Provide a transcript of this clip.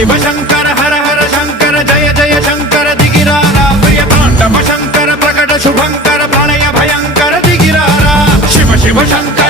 शिव शंकर हर हर शंकर जय जय शंकर दिगिरारा प्रिय तांडव शंकर प्रकट शुभंकर प्रलय भयंकर दिगिरारा शिव शिव शंकर